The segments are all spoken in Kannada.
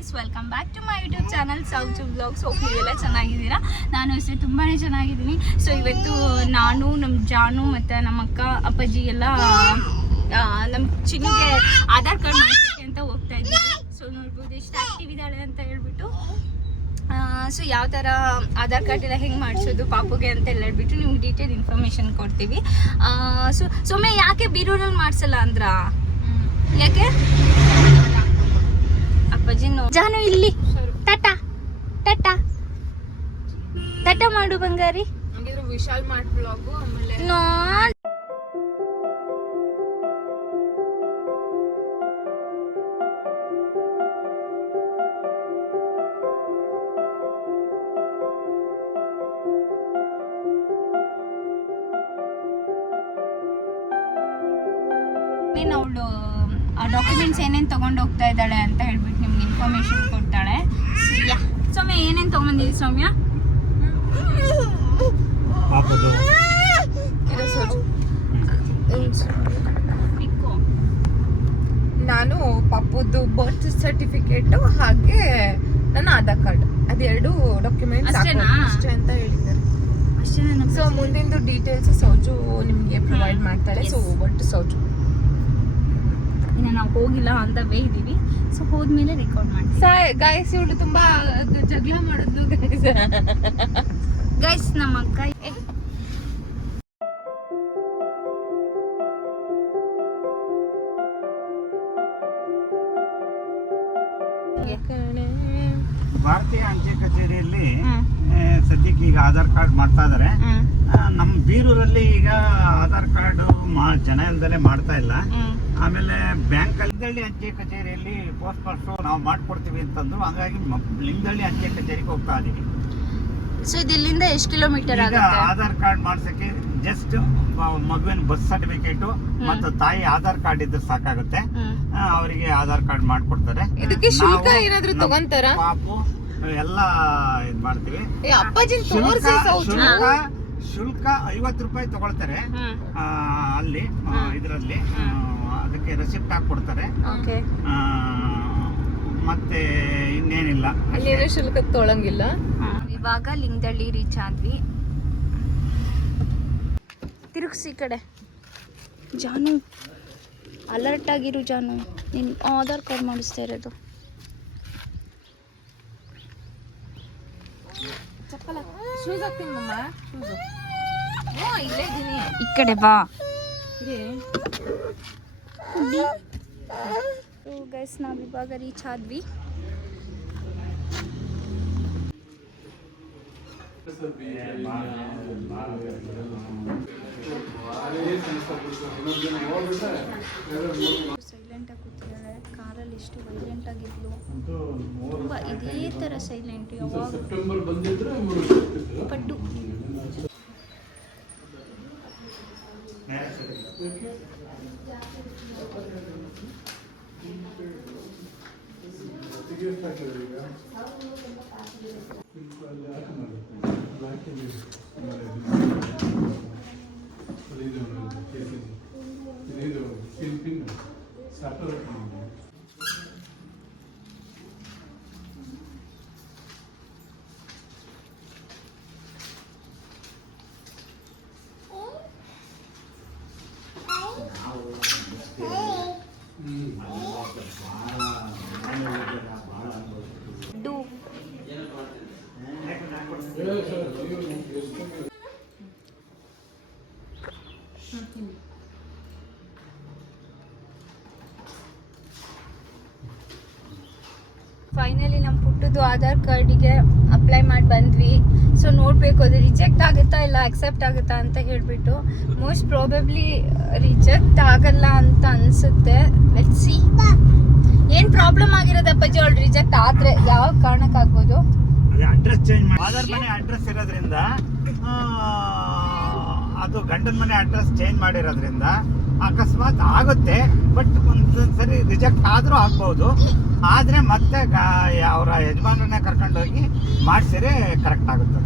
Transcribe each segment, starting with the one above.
Guys welcome back to my YouTube channel south blogs ಹೋಗಿ ನೀವೆಲ್ಲ ಚೆನ್ನಾಗಿದ್ದೀರಾ? ನಾನು ಅಷ್ಟೇ ತುಂಬಾ ಚೆನ್ನಾಗಿದ್ದೀನಿ. ಸೊ ಇವತ್ತು ನಾನು ನಮ್ಮ ಜಾನು ಮತ್ತು ನಮ್ಮ ಅಕ್ಕ, ಅಪ್ಪಾಜಿ ಎಲ್ಲ ನಮ್ಮ ಚಿನ್ನಿಗೆ ಆಧಾರ್ ಕಾರ್ಡ್ ಮಾಡ್ಸೋಕ್ಕೆ ಅಂತ ಹೋಗ್ತಾ ಇದ್ದೀವಿ. ಸೊ ನೋಡ್ಬೋದು ಎಷ್ಟು ಆ್ಯಕ್ಟಿವ್ ಇದ್ದಾಳೆ ಅಂತ ಹೇಳ್ಬಿಟ್ಟು. ಸೊ ಯಾವ ಥರ ಆಧಾರ್ ಕಾರ್ಡ್ ಎಲ್ಲ ಹೆಂಗೆ ಮಾಡಿಸೋದು, ಪಾಪುಗೆ ಅಂತ ಎಲ್ಲ ಹೇಳ್ಬಿಟ್ಟು ನಿಮ್ಗೆ ಡೀಟೇಲ್ ಇನ್ಫಾರ್ಮೇಷನ್ ಕೊಡ್ತೀವಿ. ಸೊ ಸೊಮ್ಮೆ ಯಾಕೆ ಬೀರೂರಲ್ಲಿ ಮಾಡಿಸಲ್ಲ ಅಂದ್ರ? ಯಾಕೆ? ಜಾನು ಇಲ್ಲಿ. ಟಾಟಾ. ಟಾಟಾ. ಟಾಟಾ ಮಾಡು ಬಂಗಾರಿ. ಹಂಗಿದ್ರೆ ವಿಶಾಲ್ ಮಾರ್ಟ್ ಬ್ಲಾಗು ಆಮೇಲೆ ನೋ ಅವಳು ಆ ಡಾಕ್ಯುಮೆಂಟ್ಸ್ ಏನೇನು ತೊಗೊಂಡು ಹೋಗ್ತಾ ಇದ್ದಾಳೆ ಅಂತ ಹೇಳ್ಬಿಟ್ಟು ನಿಮ್ಗೆ ಇನ್ಫಾರ್ಮೇಶನ್ ಕೊಡ್ತಾಳೆ. ಯಾ ಸೌಮ್ಯ ಏನೇನು ತೊಗೊಂಬಂದಿದ್ದೀವಿ ಸೌಮ್ಯ ನಾನು ಪಪ್ಪುದು ಬರ್ತ್ ಸರ್ಟಿಫಿಕೇಟ್ ಹಾಗೆ ನನ್ನ ಆಧಾರ್ ಕಾರ್ಡ್. ಅದೆರಡು ಡಾಕ್ಯುಮೆಂಟ್ಸ್? ಅಷ್ಟೇ ಅಂತ ಹೇಳಿದ್ದಾರೆ. ಸೊ ಮುಂದಿಂದು ಡೀಟೇಲ್ಸ್ ಸೌಜು ನಿಮಗೆ ಪ್ರೊವೈಡ್ ಮಾಡ್ತಾಳೆ ಸೊ ಒಟ್ಟು ಸೌಜು. ಇನ್ನು ನಾವು ಹೋಗಿಲ್ಲ ಅಂತ ವೇ ಇದ್ದೀವಿ. ಸೊ ಹೋದ್ಮೇಲೆ ರೆಕಾರ್ಡ್ ಮಾಡ್ತೀವಿ. ಸರ್ ಗೈಸ್ ಇವಳು ತುಂಬಾ ಜಗಳ ಮಾಡೋದು ಗೈಸ್ ಗೈಸ್ ನಮ್ಮ ಅಕ್ಕ ಏ, ಭಾರತೀಯ ಅಂಚೆ ಕಚೇರಿಯಲ್ಲಿ. ಸದ್ಯಕ್ಕೆ ಈಗ ಆಧಾರ್ ಕಾರ್ಡ್ ಮಾಡ್ತಾ ಇದಾರೆ. ನಮ್ಮ ಬೀರೂರಲ್ಲಿ ಈಗ ಆಧಾರ್ ಕಾರ್ಡ್ ಜನ ಇಲ್ದಲೆ ಮಾಡ್ತಾ ಇಲ್ಲ. ಆಮೇಲೆ ಬ್ಯಾಂಕ್ ಲಿಂಗದಳ್ಳಿ ಅಂಚೆ ಕಚೇರಿಯಲ್ಲಿ ಪೋಸ್ಟ್ ಪಾಸ್ಟು ನಾವು ಮಾಡ್ಕೊಡ್ತೀವಿ ಅಂತಂದ್ರು ಹಾಗಾಗಿ ಲಿಂಗದಳ್ಳಿ ಅಂಚೆ ಕಚೇರಿಗೆ ಹೋಗ್ತಾ ಇದೀವಿ. ಸೊ ಇದಿಲ್ಲಿಂದ ಇಲ್ಲಿಂದ ಎಷ್ಟು ಕಿಲೋಮೀಟರ್ ಈಗ ಆಗುತ್ತೆ? ಆಧಾರ್ ಕಾರ್ಡ್ ಮಾಡ್ಸಕ್ಕೆ ಜಸ್ಟ್ ಮಗುವಿನ ಬಸ್ ಸರ್ಟಿಫಿಕೇಟ್ ಮತ್ತು ತಾಯಿ ಆಧಾರ್ ಕಾರ್ಡ್ ಇದ್ರೆ ಸಾಕಾಗುತ್ತೆ. ಹ್ಮ್. ಆ, ಅವರಿಗೆ ಆಧಾರ್ ಕಾರ್ಡ್ ಮಾಡ್ಕೊಡ್ತಾರೆ. ಇದಕ್ಕೆ ಶುಲ್ಕ ನಾವು ಏನಾದ್ರು ನಮ್ಮ ತಗೊಂತಾರ? ಪಾಪು ಎಲ್ಲ ಇದ್ ಮಾಡ್ತೀವಿ. ಏ ಅಪ್ಪಾಜಿನ ಶುಲ್ಕ ತೋರಿಸಿ ಸೌಜು ಶುಲ್ಕ ಶುಲ್ಕ ಐವತ್ತು ರೂಪಾಯಿ ತಗೊಳ್ತಾರೆ. ಹ್ಮ್. ಆ, ಅಲ್ಲಿ ಇದರಲ್ಲಿ ಅದಕ್ಕೆ ರೆಸಿಪ್ಟ್ ಹಾಕೊಡ್ತಾರೆ ಓಕೆ. ಆ, ಮತ್ತೆ ಇನ್ನೇನಿಲ್ಲ. ಅಲ್ಲಿ ಶುಲ್ಕ ತೊಳಂಗಿಲ್ಲ? ಇವಾಗ ಲಿಂಗದಳ್ಳಿ ರೀಚ್ ಆದ್ವಿ. ತಿರುಗಿಸಿ ಈ ಕಡೆ. ಜಾನು ಅಲರ್ಟ್ ಆಗಿರು ಜಾನು. ನಿನ್ ಆಧಾರ್ ಕಾರ್ಡ್ ಮಾಡಿಸ್ತಾ ಇರೋದು. ಈ ಕಡೆ ಬಾ. ಗೈಸ್ ನಾವು ಇವಾಗ ರೀಚ್ ಆದ್ವಿ. ಸೈಲೆಂಟ್ ಆಗಿ ಕೂತಿದ್ದಾಳೆ ಕಾರಲ್ಲಿ ಎಷ್ಟು ವೈಲೆಂಟ್ ಆಗಿದ್ಲು ತುಂಬ ಇದೇ ಥರ ಸೈಲೆಂಟ್ ಯಾವಾಗ ಪಟ್ಟು ಈಗ ಇದೆ. ಆಮೇಲೆ ಇದು. ಅದು ಇದು ಕೇಸರಿ. ಇದು ಇದು ಪಿನ್ ಪಿನ್ ಸ್ಟಾರ್ಟರ್ ಫೈನಲಿ ನಮ್ಮ ಪುಟ್ಟದ್ದು ಆಧಾರ್ ಕಾರ್ಡಿಗೆ ಅಪ್ಲೈ ಮಾಡಿ ಬಂದ್ವಿ. ಸೊ ನೋಡಬೇಕು ಅದು ರಿಜೆಕ್ಟ್ ಆಗುತ್ತಾ ಇಲ್ಲ ಅಕ್ಸೆಪ್ಟ್ ಆಗುತ್ತಾ ಅಂತ ಹೇಳಿಬಿಟ್ಟು ಮೋಸ್ಟ್ ಪ್ರಾಬಬ್ಲಿ ರಿಜೆಕ್ಟ್ ಆಗಲ್ಲ ಅಂತ ಅನಿಸುತ್ತೆ. ಲೆಟ್ ಸಿ ಏನು ಪ್ರಾಬ್ಲಮ್ ಆಗಿರೋದಪ್ಪ ಜಿ ಅವಳು ರಿಜೆಕ್ಟ್ ಆದರೆ ಯಾವ ಕಾರಣಕ್ಕಾಗ್ಬೋದು? ಅದೇ ಅಡ್ರೆಸ್ ಚೇಂಜ್ ಮಾಡಿ. ಆಧಾರ್ ಮನೆ ಅಡ್ರೆಸ್ ಇರೋದ್ರಿಂದ ಆ, ಅದು ಗಂಡನ ಮನೆ ಅಡ್ರೆಸ್ ಚೇಂಜ್ ಮಾಡಿರೋದ್ರಿಂದ ಅಕಸ್ಮಾತ್ ಆಗುತ್ತೆ ಬಟ್ ಒಂದ್ಸರಿ ಸರಿ ರಿಜೆಕ್ಟ್ ಆದರೂ ಆಗ್ಬೋದು. ಆದರೆ ಮತ್ತೆ ಅವರ ಯಜಮಾನರನ್ನ ಕರ್ಕೊಂಡೋಗಿ ಮಾಡಿಸಿದ್ರೆ ಕರೆಕ್ಟ್ ಆಗುತ್ತೆ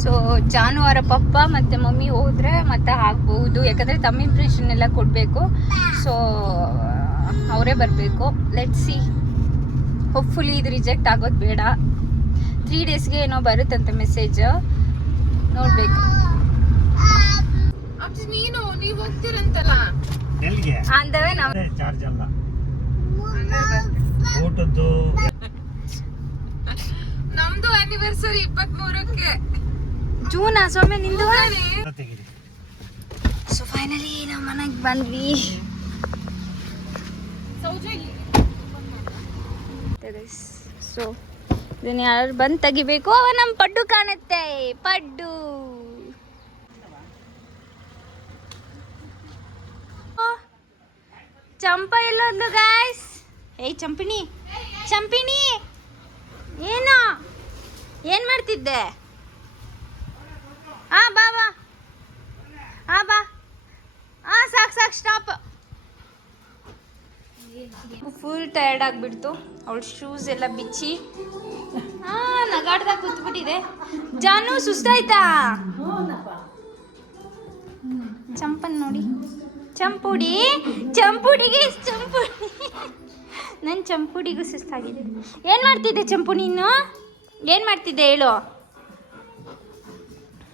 ಸೊ ಜಾನುವಾರ ಪಪ್ಪ ಮತ್ತೆ ಮಮ್ಮಿ ಹೋದ್ರೆ ಮತ್ತೆ ಆಗ್ಬಹುದು ಯಾಕಂದ್ರೆ ತಮ್ಮ ಇಂಪ್ರೆಷನ್ ಎಲ್ಲ ಕೊಡಬೇಕು. ಸೊ ಅವರೇ ಬರಬೇಕು. ಲೆಟ್ ಸಿ ಹೋಪ್ಫುಲಿ ಇದು ರಿಜೆಕ್ಟ್ ಆಗೋದು ಬೇಡ. ತ್ರೀ ಡೇಸ್ಗೆ ಏನೋ ಬರುತ್ತಂತೆ ಮೆಸೇಜ್ ನೋಡ್ಬೇಕು. ಅಪ್ಪ ನೀನು ನೀವ್ ಹೋಗ್ತೀರಂತಲ್ಲ? ಎಲ್ಲಿಗೆ? ಅಂದವೇ ನಾವು. ಚಾರ್ಜ್ ಅಲ್ಲ. ಊಟದ್ದು. ನಮ್ದು ಆನಿವರ್ಸರಿ ಇಪ್ಪತ್ಮೂರಕ್ಕೆ. ಜೂನಾ ಸೊಮ್ಮೆ ನಿಂದು? ಸೊ ಫೈನಲಿ ನಮ್ಮ ಮನೆಗೆ ಬಂದ್ವಿ. ಸೊ ಇದನ್ನ ಯಾರು ಬಂದು ತೆಗಿಬೇಕು? ಅವ ನಮ್ಮ ಪಡ್ಡು ಕಾಣುತ್ತೆ. ಪಡ್ಡು ಓ, ಚಂಪ ಎಲ್ಲೊಂದು ಗಾಯ್ಸ್ ಏಯ್ ಚಂಪಿಣಿ. ಚಂಪಿಣಿ! ಏನು? ಏನು ಮಾಡ್ತಿದ್ದೆ? ಆ ಬಾ ಬಾ. ಆ ಬಾ. ಆ ಸಾಕು ಸಾಕು ಸ್ಟಾಪ್ ಫುಲ್ ಟಯರ್ಡ್ ಆಗಿಬಿಡ್ತು. ಅವಳ ಶೂಸ್ ಎಲ್ಲ ಬಿಚ್ಚಿ. ಹಾ ನಗಾಡ್ದಾಗ ಕೂತ್ಬಿಟ್ಟಿದೆ. ಜಾನು ಸುಸ್ತಾಯ್ತಾ? ಚಂಪನ್ ನೋಡಿ. ಚಂಪುಡಿ? ಚಂಪುಡಿಗೆ ಚಂಪುಡಿ. ನನ್ನ ಚಂಪುಡಿಗೂ ಸುಸ್ತಾಗಿದೆ. ಏನು ಮಾಡ್ತಿದ್ದೆ ಚಂಪು ನೀನು ಏನು ಮಾಡ್ತಿದ್ದೆ ಹೇಳು.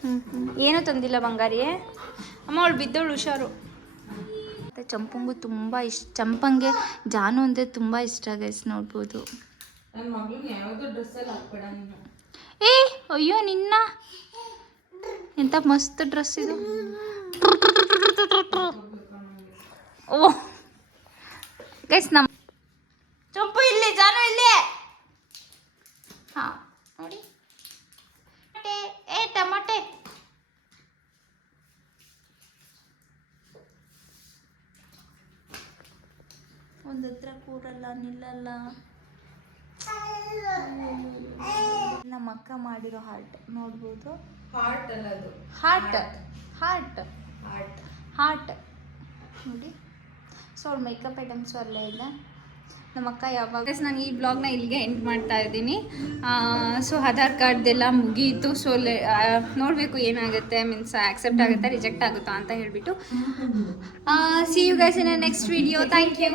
ಹ್ಞೂ ಹ್ಞೂ ಏನೂ ತಂದಿಲ್ಲ ಬಂಗಾರಿ. ಅಮ್ಮ ಅವಳು ಬಿದ್ದವಳು ಹುಷಾರು. ಮತ್ತು ಚಂಪಂಗೂ ತುಂಬ ಇಷ್ಟ ಚಂಪಂಗೆ ಜಾನು ಅಂದರೆ ತುಂಬ ಇಷ್ಟ ಗೈಸ್ ನೋಡ್ಬೋದು. ನನ್ನ ಮಗಳಿಗೆ ಯಾವ್ದು ಡ್ರೆಸ್ ಅಲ್ಲಿ ಹಾಕ್ಬೇಡ ನೀನು. ಏ ಅಯ್ಯೋ ನಿನ್ನ. ಎಂಥ ಮಸ್ತ್ ಡ್ರೆಸ್ ಇದು. ಓ. ಗೈಸ್ ನಮ್ಮ ಚಂಪು ಇಲ್ಲಿ ಜಾನು ಇಲ್ಲಿ. ಹಾಂ ನೋಡಿ. ಟಮಾಟೆ ಏ ಟಮಾಟೆ. ಒಂದು ಹತ್ರ ಕೂರಲ್ಲ ನಿಲ್ಲಲ್ಲ. ನಮ್ಮ ಅಕ್ಕ ಮಾಡಿರೋ ಹಾರ್ಟ್ ನೋಡ್ಬೋದು? ಹಾರ್ಟ್ ಅಲ್ಲ ಅದು ಹಾರ್ಟ್ ಹಾರ್ಟ್ ಹಾರ್ಟ್ ಹಾರ್ಟ್ ನೋಡಿ. ಸೊ ಅವ್ರ ಮೇಕಪ್ ಐಟಮ್ಸು ಅಲ್ಲೇ ಇದೆ. ನಮ್ಮ ಅಕ್ಕ ಯಾವಾಗ ನಾನು ಈ ಬ್ಲಾಗ್ನ ಇಲ್ಲಿಗೆ ಎಂಡ್ ಮಾಡ್ತಾ ಇದ್ದೀನಿ. ಸೊ ಆಧಾರ್ ಕಾರ್ಡ್ದೆಲ್ಲ ಮುಗೀತು. ಸೊ ನೋಡಬೇಕು ಏನಾಗುತ್ತೆ ಮೀನ್ಸ್ ಆಕ್ಸೆಪ್ಟ್ ಆಗುತ್ತಾ ರಿಜೆಕ್ಟ್ ಆಗುತ್ತಾ ಅಂತ ಹೇಳಿಬಿಟ್ಟು. See you guys in next video thank you